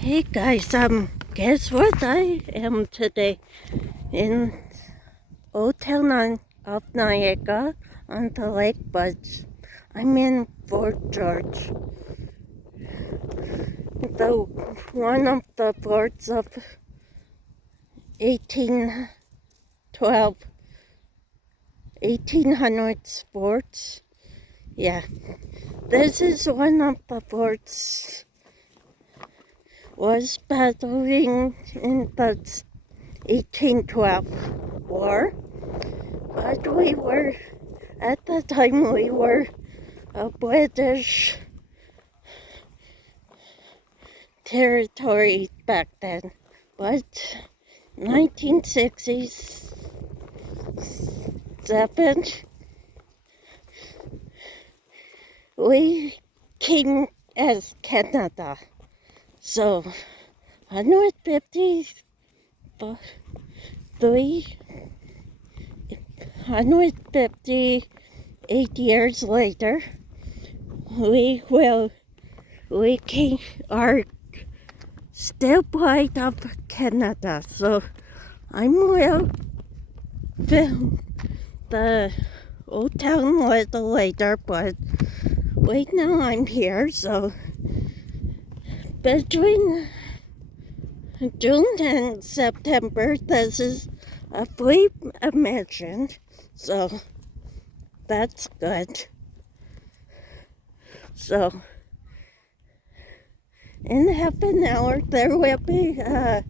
Hey guys, guess what I am today? In Old Town of Niagara on the lake, but I'm in Fort George. One of the forts of 1812, 1800s forts. Yeah, this is one of the forts was battling in the 1812 war, but at the time we were a British territory back then. But 1967, we came as Canada. So 158 years later, we are still part of Canada. So I will film the Old Town a little later, but right now I'm here. So between June and September, this is a free admission, so that's good. So in half an hour there will be a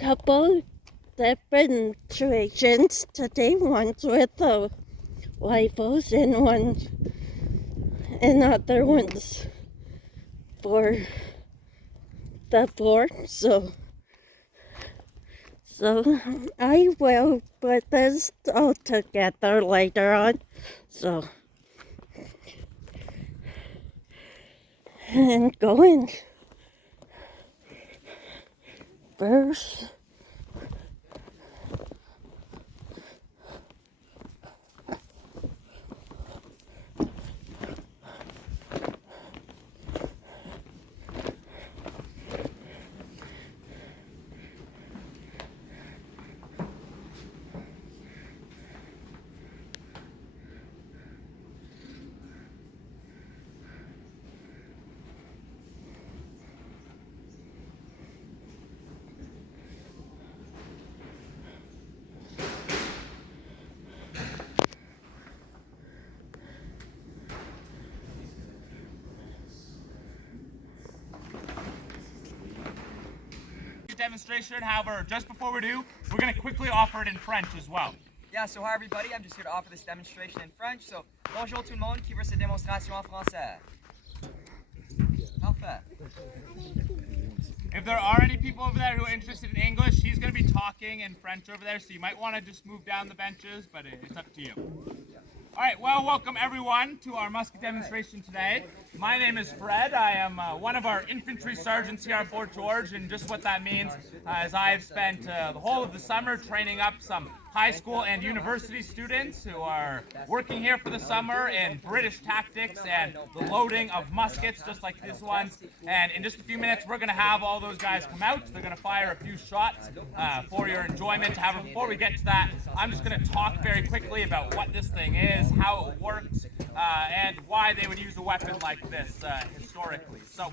couple demonstrations today, one's with the rifles and other ones for the fort. So I will put this all together later on. So, and going first. Demonstration. However, just before we do, we're going to quickly offer it in French as well. Yeah, so hi everybody, I'm just here to offer this demonstration in French. So, bonjour tout le monde, qui veut cette démonstration en français? Parfait. If there are any people over there who are interested in English, he's going to be talking in French over there, so you might want to just move down the benches, but it's up to you. All right, well, welcome everyone to our musket demonstration today. My name is Fred. I am one of our infantry sergeants here at Fort George, and just what that means is I've spent the whole of the summer training up some high school and university students who are working here for the summer in British tactics and the loading of muskets, just like this one. And in just a few minutes, we're going to have all those guys come out. They're going to fire a few shots for your enjoyment. However, before we get to that, I'm just going to talk very quickly about what this thing is, how it works, and why they would use a weapon like this historically. So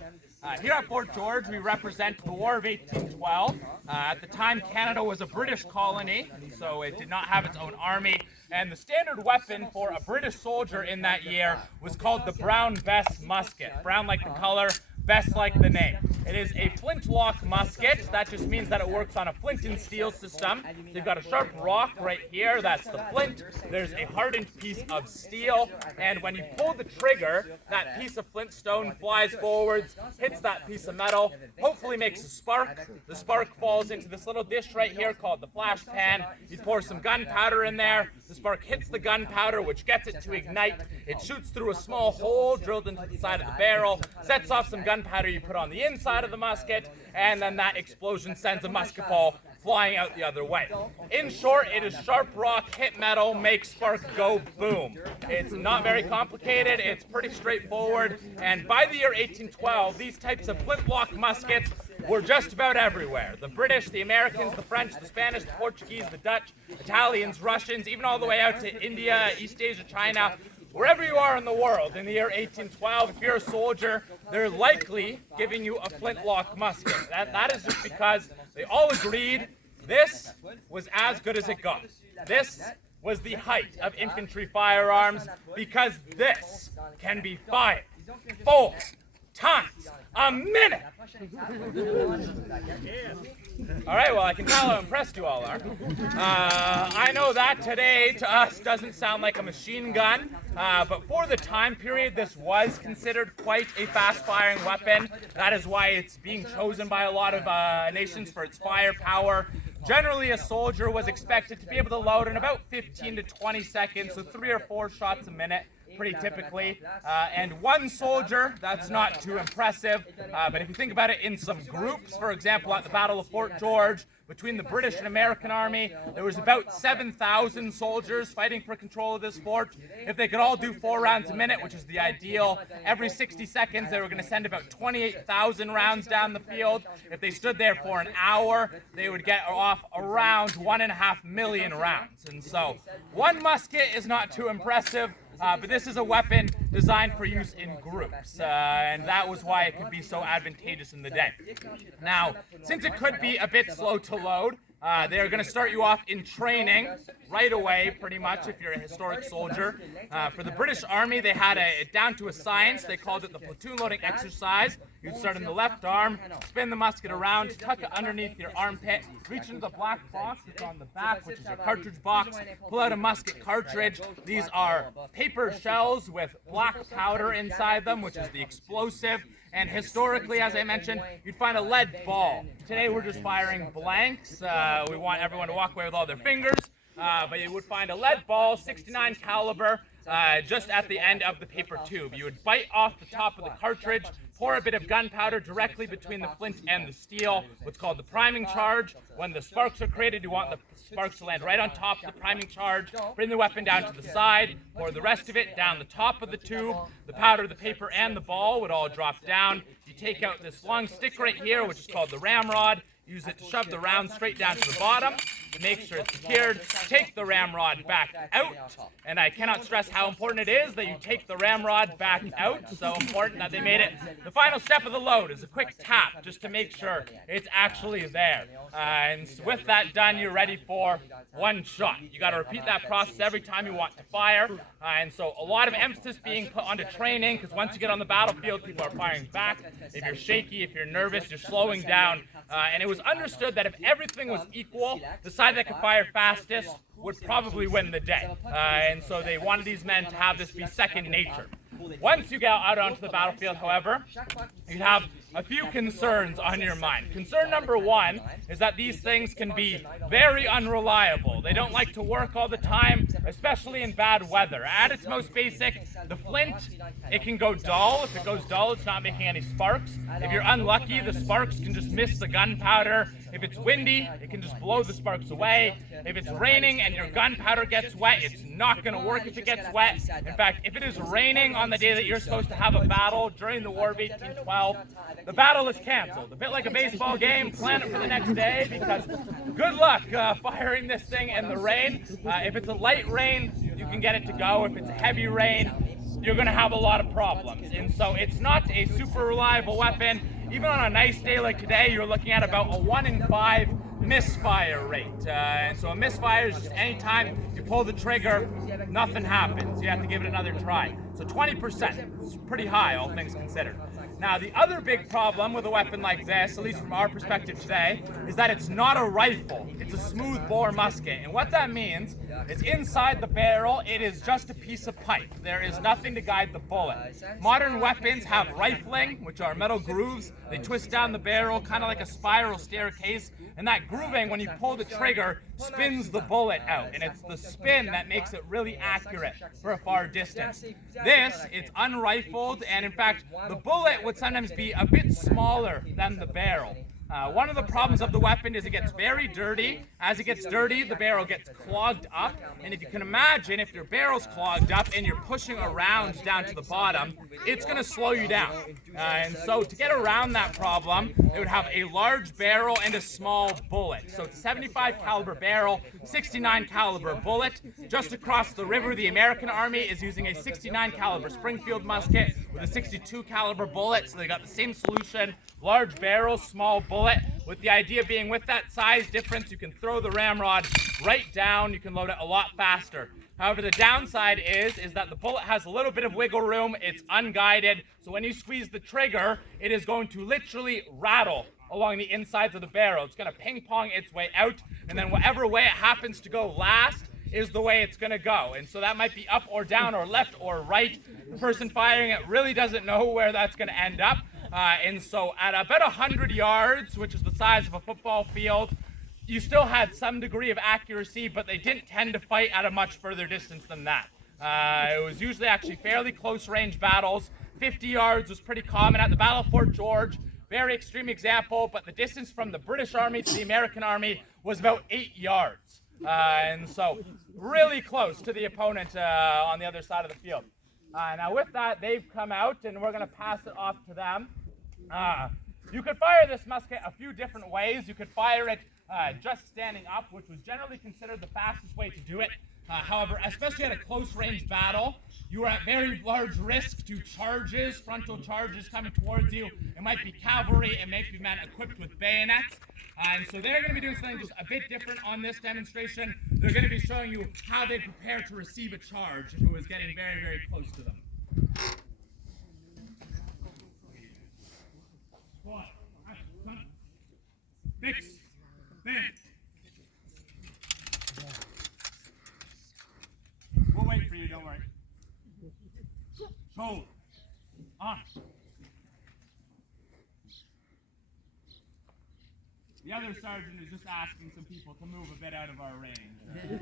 here at Fort George, we represent the War of 1812. At the time, Canada was a British colony, so it did not have its own army. And the standard weapon for a British soldier in that year was called the Brown Bess musket. Brown like the color, Bess like the name. It is a flintlock musket. That just means that it works on a flint and steel system. So you've got a sharp rock right here, that's the flint. There's a hardened piece of steel, and when you pull the trigger, that piece of flintstone flies forwards, hits that piece of metal, hopefully makes a spark. The spark falls into this little dish right here called the flash pan. You pour some gunpowder in there. The spark hits the gunpowder, which gets it to ignite. It shoots through a small hole drilled into the side of the barrel, sets off some gunpowder you put on the inside of the musket, and then that explosion sends a musket ball flying out the other way. In short, it is sharp rock, hit metal, make spark go boom. It's not very complicated, it's pretty straightforward, and by the year 1812, these types of flintlock muskets were just about everywhere. The British, the Americans, the French, the Spanish, the Portuguese, the Dutch, Italians, Russians, even all the way out to India, East Asia, China. Wherever you are in the world in the year 1812, if you're a soldier, they're likely giving you a flintlock musket. That is just because they all agreed this was as good as it got. This was the height of infantry firearms because this can be fired 4 times a minute. All right, well, I can tell how impressed you all are. I know that today to us doesn't sound like a machine gun, but for the time period, this was considered quite a fast-firing weapon. That is why it's being chosen by a lot of nations for its firepower. Generally, a soldier was expected to be able to load in about 15 to 20 seconds, so 3 or 4 shots a minute, pretty typically. And one soldier, that's not too impressive, but if you think about it in some groups, for example, at the Battle of Fort George, between the British and American Army, there was about 7,000 soldiers fighting for control of this fort. If they could all do 4 rounds a minute, which is the ideal, every 60 seconds they were going to send about 28,000 rounds down the field. If they stood there for an hour, they would get off around 1.5 million rounds. And so, one musket is not too impressive. But this is a weapon designed for use in groups, and that was why it could be so advantageous in the day. Now, since it could be a bit slow to load, they're going to start you off in training right away, pretty much, if you're a historic soldier. For the British Army, they had it down to a science. They called it the platoon loading exercise. You'd start in the left arm, spin the musket around, tuck it underneath your armpit, reach into the black box that's on the back, which is your cartridge box, pull out a musket cartridge. These are paper shells with black powder inside them, which is the explosive. And historically, as I mentioned, you'd find a lead ball. Today we're just firing blanks. We want everyone to walk away with all their fingers. But you would find a lead ball, 69 caliber, just at the end of the paper tube. You would bite off the top of the cartridge, pour a bit of gunpowder directly between the flint and the steel, what's called the priming charge. When the sparks are created, you want the sparks to land right on top of the priming charge. Bring the weapon down to the side, pour the rest of it down the top of the tube. The powder, the paper, and the ball would all drop down. You take out this long stick right here, which is called the ramrod. Use it to shove the round straight down to the bottom to make sure it's secured. Take the ramrod back out, and I cannot stress how important it is that you take the ramrod back out. So important that they made it. The final step of the load is a quick tap just to make sure it's actually there. And with that done, you're ready for one shot. You got to repeat that process every time you want to fire. And so a lot of emphasis being put onto training, because once you get on the battlefield, people are firing back. If you're shaky, if you're nervous, you're slowing down. And it was understood that if everything was equal, the side that could fire fastest would probably win the day. And so they wanted these men to have this be second nature. Once you get out onto the battlefield, however, you have a few concerns on your mind. Concern number one is that these things can be very unreliable. They don't like to work all the time, especially in bad weather. At its most basic, the flint, it can go dull. If it goes dull, it's not making any sparks. If you're unlucky, the sparks can just miss the gunpowder. If it's windy, it can just blow the sparks away. If it's raining and your gunpowder gets wet, it's not going to work if it gets wet. In fact, if it is raining on the day that you're supposed to have a battle during the War of 1812, the battle is canceled. A bit like a baseball game, plan it for the next day, because good luck firing this thing in the rain. If it's a light rain, you can get it to go. If it's a heavy rain, you're going to have a lot of problems. And so it's not a super reliable weapon. Even on a nice day like today, you're looking at about a 1 in 5 misfire rate. And so a misfire is just any time you pull the trigger, nothing happens. You have to give it another try. So 20%, it's pretty high, all things considered. Now, the other big problem with a weapon like this, at least from our perspective today, is that it's not a rifle. It's a smooth bore musket. And what that means is inside the barrel, it is just a piece of pipe. There is nothing to guide the bullet. Modern weapons have rifling, which are metal grooves. They twist down the barrel, kind of like a spiral staircase. And that grooving, when you pull the trigger, spins the bullet out. And it's the spin that makes it really accurate for a far distance. This, it's unrifled, and in fact, the bullet would sometimes be a bit smaller than the barrel. One of the problems of the weapon is it gets very dirty. As it gets dirty, the barrel gets clogged up. And if you can imagine, if your barrel's clogged up and you're pushing around down to the bottom, it's going to slow you down. And so to get around that problem, it would have a large barrel and a small bullet. So it's a 75 caliber barrel, 69 caliber bullet. Just across the river, the American Army is using a 69 caliber Springfield musket with a 62 caliber bullet. So they got the same solution, large barrel, small bullet, with the idea being with that size difference, you can throw the ramrod right down, you can load it a lot faster. However, the downside is that the bullet has a little bit of wiggle room, it's unguided, so when you squeeze the trigger, it is going to literally rattle along the insides of the barrel. It's going to ping pong its way out, and then whatever way it happens to go last is the way it's going to go. And so that might be up or down or left or right. The person firing it really doesn't know where that's going to end up. And so at about 100 yards, which is the size of a football field, you still had some degree of accuracy, but they didn't tend to fight at a much further distance than that. It was usually actually fairly close range battles. 50 yards was pretty common at the Battle of Fort George. Very extreme example, but the distance from the British Army to the American Army was about 8 yards. And so really close to the opponent on the other side of the field. Now with that, they've come out and we're going to pass it off to them. You could fire this musket a few different ways. You could fire it just standing up, which was generally considered the fastest way to do it. However, especially at a close range battle, you are at very large risk to charges, frontal charges coming towards you. It might be cavalry, it might be men equipped with bayonets. And so they're going to be doing something just a bit different on this demonstration. They're going to be showing you how they prepare to receive a charge if it was getting very, very close to them. Fix. Fix. We'll wait for you, don't worry. Shoulder. On. The other sergeant is just asking some people to move a bit out of our range. Those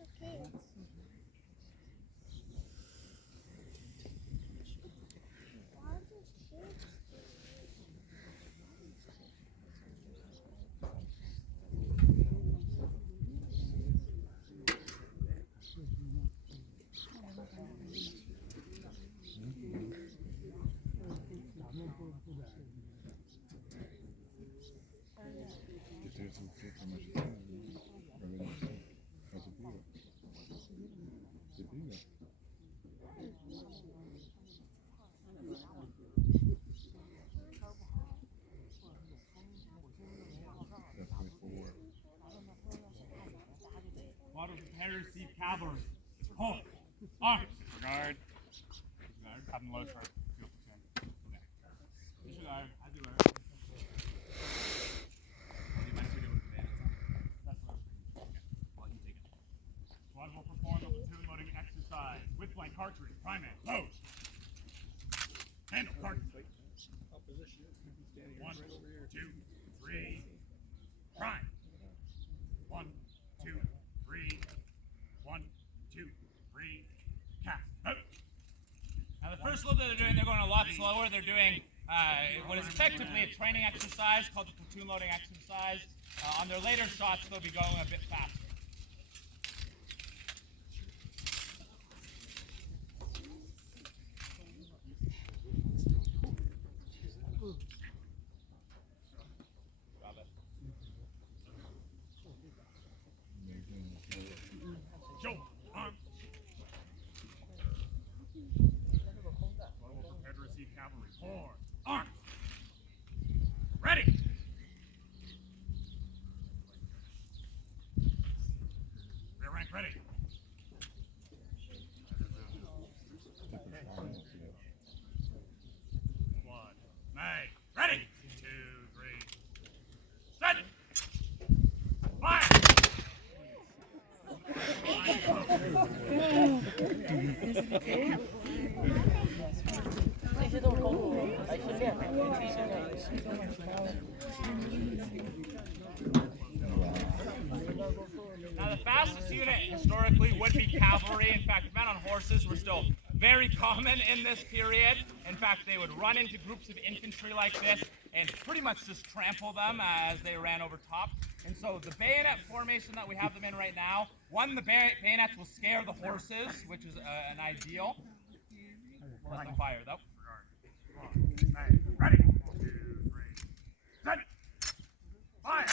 are kids. Prepare to receive cavalry. Hold. Arms. Disregard. Disregard. Have them load first. Okay. Disregard. I do it. What do you mind if we do with the bandits? That's what I was thinking. Okay. Well, you take it. Squad will perform the platoon loading exercise with blank cartridge. Primate. Load. Handle cartridge. 1, 2, 3. Prime. 1, 2, 3. 1, 2, 3. Cast. Out. Now the first load that they're doing, they're going a lot slower. They're doing what is effectively a training exercise called the platoon loading exercise. On their later shots, they'll be going a bit faster. Ready. One. May. Ready. 2, 3. Set. Fire. Now the fastest unit historically would be cavalry. In fact, men on horses were still very common in this period. In fact, they would run into groups of infantry like this and pretty much just trample them as they ran over top. And so the bayonet formation that we have them in right now, one, the bayonets will scare the horses, which is an ideal. We'll let them fire though. Ready? 1, 2, 3, set. Fire!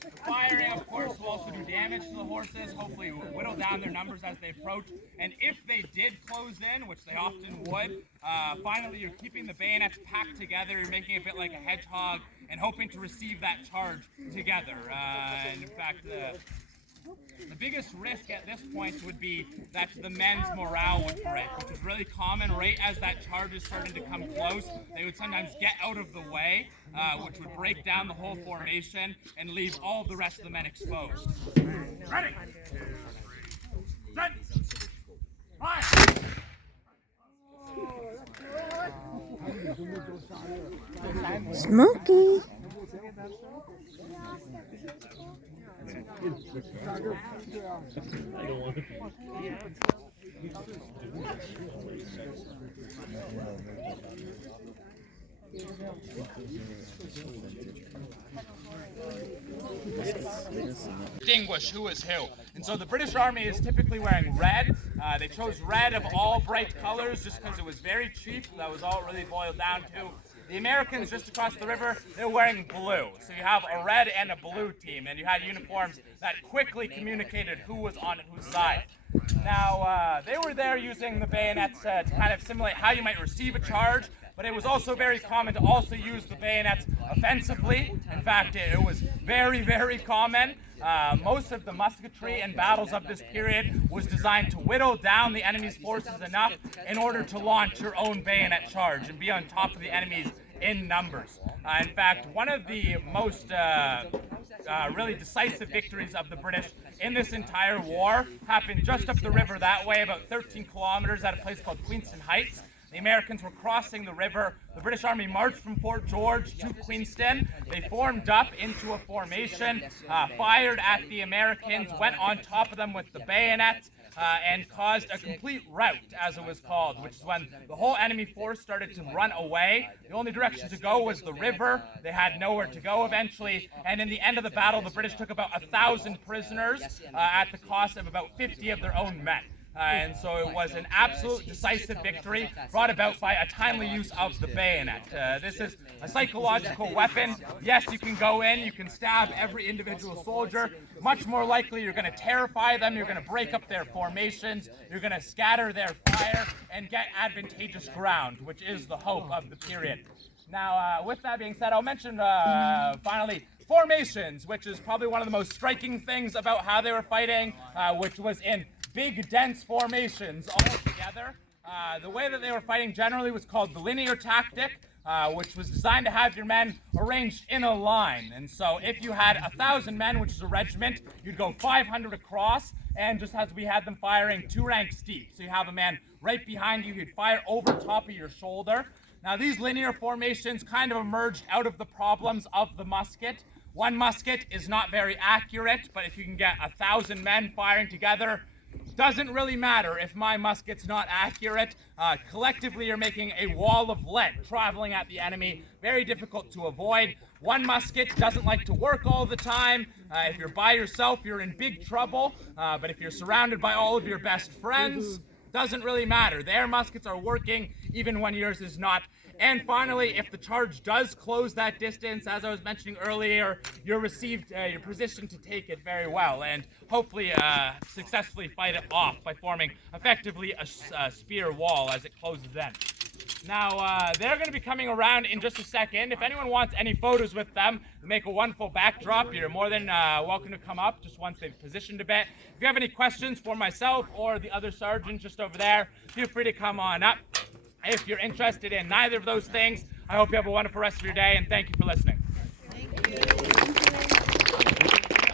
The firing, of course, will also do damage to the horses, hopefully whittle down their numbers as they approach. And if they did close in, which they often would, finally you're keeping the bayonets packed together, you're making it a bit like a hedgehog, and hoping to receive that charge together. And in fact, the biggest risk at this point would be that the men's morale would break, which is really common right as that charge is starting to come close. They would sometimes get out of the way, which would break down the whole formation and leave all the rest of the men exposed. Ready? 2, 3, set. Fire! Smoky. Distinguish who is who. And so the British Army is typically wearing red. They chose red of all bright colors just because it was very cheap. That was all it really boiled down to. The Americans just across the river, they're wearing blue. So you have a red and a blue team, and you had uniforms that quickly communicated who was on whose side. Now, they were there using the bayonets to kind of simulate how you might receive a charge, but it was also very common to also use the bayonets offensively. In fact, it was very, very common. Most of the musketry in battles of this period was designed to whittle down the enemy's forces enough in order to launch your own bayonet charge and be on top of the enemies in numbers. In fact, one of the most really decisive victories of the British in this entire war happened just up the river that way, about 13 kilometers at a place called Queenston Heights. The Americans were crossing the river. The British Army marched from Fort George to Queenston. They formed up into a formation, fired at the Americans, went on top of them with the bayonets, and caused a complete rout, as it was called, which is when the whole enemy force started to run away. The only direction to go was the river. They had nowhere to go eventually, and in the end of the battle, the British took about 1,000 prisoners at the cost of about 50 of their own men. And so it was an absolute decisive victory brought about by a timely use of the bayonet. This is a psychological weapon. Yes, you can go in, you can stab every individual soldier. Much more likely, you're going to terrify them, you're going to break up their formations, you're going to scatter their fire and get advantageous ground, which is the hope of the period. Now, with that being said, I'll mention finally formations, which is probably one of the most striking things about how they were fighting, which was in big, dense formations all together. The way that they were fighting generally was called the linear tactic, which was designed to have your men arranged in a line. And so if you had 1,000 men, which is a regiment, you'd go 500 across, and just as we had them firing 2 ranks deep. So you have a man right behind you, he'd fire over top of your shoulder. Now these linear formations kind of emerged out of the problems of the musket. One musket is not very accurate, but if you can get 1,000 men firing together, doesn't really matter if my musket's not accurate. Collectively, you're making a wall of lead traveling at the enemy. Very difficult to avoid. One musket doesn't like to work all the time. If you're by yourself, you're in big trouble. But if you're surrounded by all of your best friends, doesn't really matter. Their muskets are working even when yours is not. And finally, if the charge does close that distance, as I was mentioning earlier, you're positioned to take it very well and hopefully successfully fight it off by forming effectively a spear wall as it closes in. Now, they're going to be coming around in just a second. If anyone wants any photos with them, make a wonderful backdrop, you're more than welcome to come up just once they've positioned a bit. If you have any questions for myself or the other sergeant just over there, feel free to come on up. If you're interested in neither of those things, I hope you have a wonderful rest of your day, and thank you for listening. Thank you.